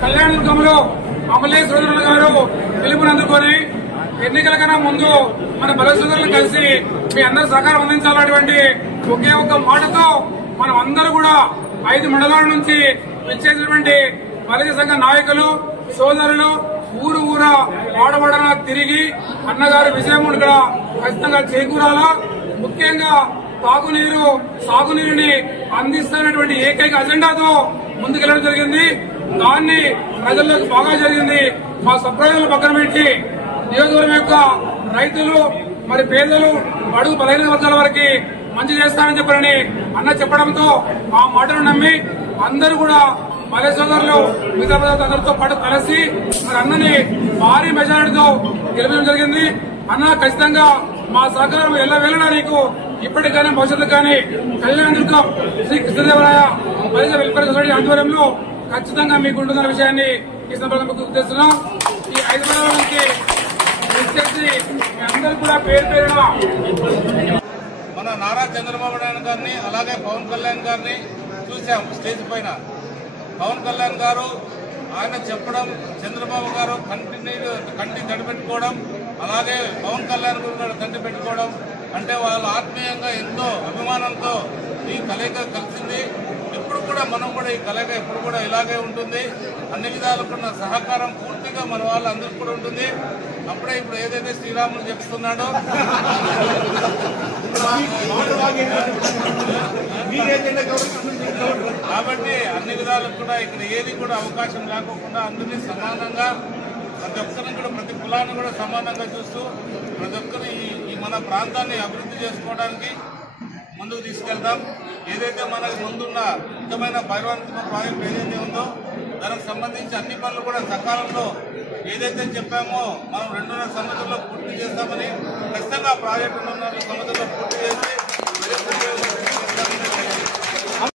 కళ్యాణదుర్గంలో అమలే సోదరులు గారు పిలుపునందుకొని ఎన్నికల కన్నా ముందు మన బల సోదరులు కలిసి మీ అందరూ సహకారం అందించాలనేటువంటి ఒకే ఒక మాటతో మనం అందరూ కూడా 5 మండలాల నుంచి విచ్చేసినటువంటి బలిజ సంఘ నాయకులు సోదరులు ఊరు వాడవాడన తిరిగి అన్నగారి విజయం ఇక్కడ ఖచ్చితంగా చేకూరాలా. ముఖ్యంగా తాగునీరు సాగునీరుని అందిస్తున్నటువంటి ఏకైక అజెండాతో ముందుకెళ్లడం జరిగింది. దాన్ని ప్రజల్లోకి బాగా జరిగింది. మా సప్రజలు పక్కన పెట్టి నియోజకవర్గం యొక్క రైతులు మరి పేదలు బడుగు బలహీన వర్గాల వారికి మంచి చేస్తానని చెప్పారని అన్న చెప్పడంతో ఆ మాటను నమ్మి అందరూ కూడా మలే సోదరులు మిగతా అందరితో పాటు కలిసి మరి అన్నని భారీ మెజారిటీతో గెలిపించడం జరిగింది. అన్న ఖచ్చితంగా మా సహకారం ఎల్లవేళలా నీకు ఇప్పటికైనా భవిష్యత్తు కానీ కళ్యాణదుర్గం శ్రీ కృష్ణదేవరాయ బలిజ వెల్ఫేర్ సొసైటీ ఆధ్వర్యంలో ఖచ్చితంగా మీకు ఉంటుందన్న విషయాన్ని ఈ సందర్భంగా గుర్తిస్తున్నాం. ఈ 5 మండలాల నుంచి విచ్చేసి మీ అందరూ కూడా పేరున మన నారా చంద్రబాబు నాయుడు గారిని అలాగే పవన్ కళ్యాణ్ గారిని చూసాం స్టేజ్ పైన. పవన్ కళ్యాణ్ గారు ఆయన చెప్పడం, చంద్రబాబు గారు కంటి తడిపెట్టుకోవడం, అలాగే పవన్ కళ్యాణ్ గారు కంటి పెట్టుకోవడం అంటే వాళ్ళు ఆత్మీయంగా ఎంతో అభిమానంతో ఈ కలయిక కలిసింది. ఇప్పుడు కూడా మనం కూడా ఈ కలయిక ఇప్పుడు కూడా ఇలాగే ఉంటుంది. అన్ని విధాలుకున్న సహకారం పూర్తిగా మన వాళ్ళందరికీ కూడా ఉంటుంది. అప్పుడే ఇప్పుడు ఏదైతే శ్రీరాములు చెప్తున్నాడో కాబట్టి అన్ని విధాలకు కూడా ఇక్కడ ఏది కూడా అవకాశం లేకోకుండా అందరినీ సమానంగా ప్రతి ఒక్కరిని కూడా ప్రతి కులాన్ని కూడా సమానంగా చూస్తూ ప్రతి ఒక్కరు ఈ మన ప్రాంతాన్ని అభివృద్ధి చేసుకోవడానికి ముందుకు తీసుకెళ్తాం. ఏదైతే మనకు ముందున్న ముఖ్యమైన పైర్వానిక ప్రాజెక్ట్ ఏదైతే ఉందో దానికి సంబంధించి అన్ని పనులు కూడా సకాలంలో ఏదైతే చెప్పామో మనం 2.5 సంవత్సరాల్లో పూర్తి చేస్తామని ఖచ్చితంగా ప్రాజెక్టు 2.5 సంవత్సరాల్లో పూర్తి చేసి